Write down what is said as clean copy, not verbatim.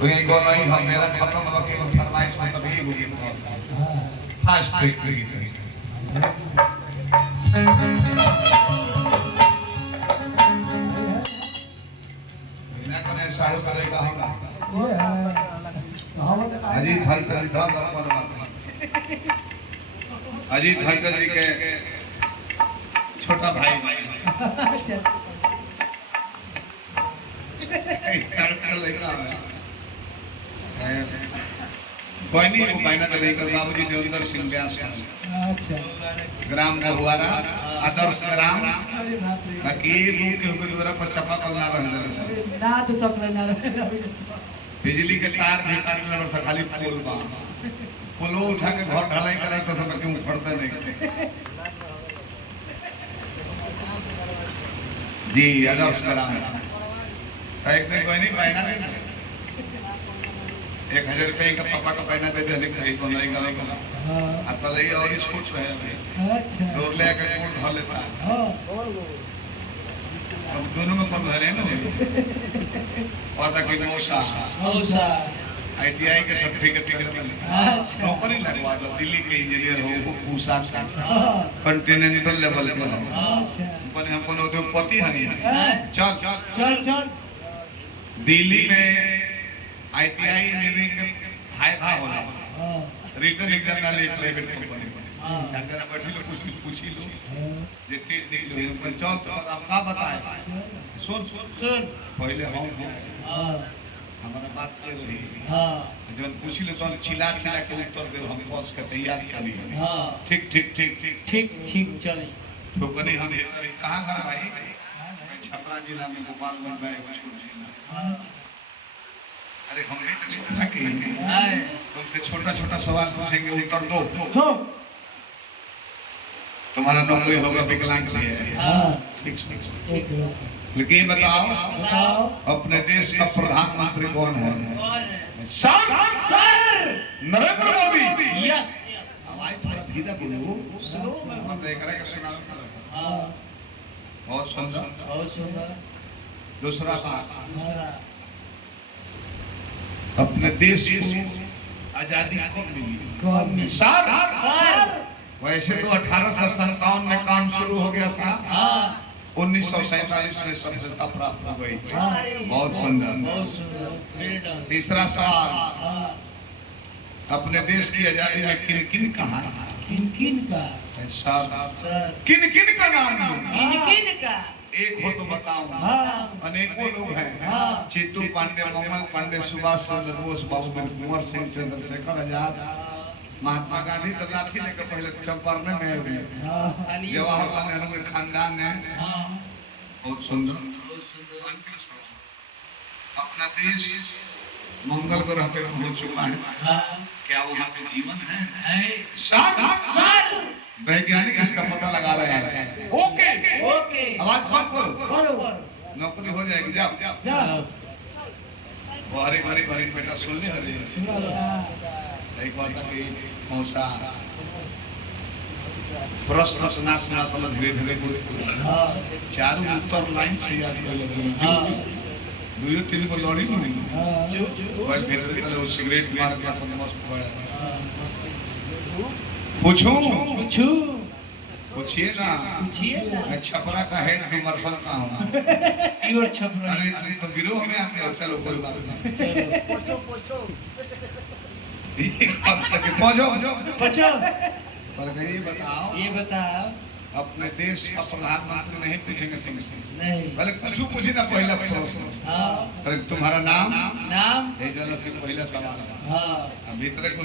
तो ये को नहीं हम मेरा खत्म हो के फरमाइश में तभी होगी फास्ट ब्रेक की बिना कोने साड़ू करेगा होगा अजीत हलचल था अजीत हलचल जी के छोटा भाई सड़क पर लेकर कोई नहीं बाइना तो लेकर बाबूजी देवंदर सिंह व्यास ग्राम बहुआरा आदर्श ग्राम बाकी मुंह के ऊपर द्वारा पर छपा करना रहने ना तो तक ना बिजली के तार भी काटने और खाली पोल बा पोलो उठा के घर ढलाई करे तो सब क्यों पड़ते नहीं जी आदर्श ग्राम एक दिन कोई नहीं बाइना 1000 रुपए का पापा का पहना दे दे कहीं तो नहीं गला का आता ले और छूट रहे हैं अच्छा दूर ले के कोड धर लेता हां अब दोनों में कौन धरे ना पता कि मौसा आईटीआई के सर्टिफिकेट अच्छा नौकरी लगवा दो दिल्ली के इंजीनियर हो वो पूसा कॉन्टिनेंटल लेवल पे अच्छा पर हम कोनो उद्योगपति हैं चल चल चल दिल्ली में आईटीआई इंजीनियरिंग हाई फाई होला रिटर्न एग्जाम ना ले प्राइवेट कंपनी जानते बैठी लो कुछ पूछी लो जे तेज देख लो पर चल तो आप का बताए सुन सुन पहले हम हमारा बात कर रही हां जब पूछी लो तो चिल्ला चिल्ला के उत्तर दे हम बस के तैयार करी हां ठीक ठीक ठीक ठीक ठीक ठीक चले तो बने हम कहां घर भाई छपरा जिला में गोपालगंज में छोड़ हां अरे हम भी तो छोटा के तुमसे छोटा छोटा सवाल पूछेंगे उत्तर दो तुम्हारा नौकरी होगा विकलांग के लिए ठीक लेकिन बताओ अपने देश का प्रधानमंत्री कौन है सर नरेंद्र मोदी यस आवाज थोड़ा धीरे बोलो स्लो में देख रहे हैं सुना बहुत सुंदर दूसरा बात अपने देश को आजादी कब मिली सर वैसे तो 1857 में काम शुरू हो गया था 1947 में स्वतंत्रता प्राप्त हो गई बहुत सुंदर तीसरा सवाल अपने देश की आजादी में किन किन कहा किन किन का किन किन का नाम किन किन का एक हो तो बताओ अनेकों लोग हैं चित्तू पांडे मंगल पांडे सुभाष चंद्र बोस बाबू कुंवर सिंह चंद्रशेखर आजाद महात्मा गांधी तो लाठी लेकर पहले चंपारण में हुए जवाहरलाल नेहरू के खानदान है बहुत सुंदर अपना देश मंगल ग्रह पे पहुंच चुका है क्या वहाँ पे जीवन है वैज्ञानिक इसका पता लगा रहे हैं ओके ओके आवाज बंद करो नौकरी हो जाएगी जाओ हरे भरे भरे बेटा सुन ले हरे एक बात की मौसा प्रश्न सुना सुना तो धीरे धीरे चारों उत्तर लाइन से याद कर लेते दुयो तीन को लड़ी नहीं मोबाइल धीरे धीरे वो सिगरेट मार के अपन मस्त हुआ पूछो पूछो पूछिए ना मैं छपरा का हेड विमर्शन का हूँ प्योर छपरा अरे तो गिरोह में आते हो चलो कोई बात नहीं पूछो पूछो पहुंचो पहुंचो ये बताओ अपने देश का प्रधानमंत्री नहीं पूछेंगे तुमसे नहीं भले कुछ पूछे ना पहला प्रश्न तुम्हारा नाम नाम पहला सवाल अभी तक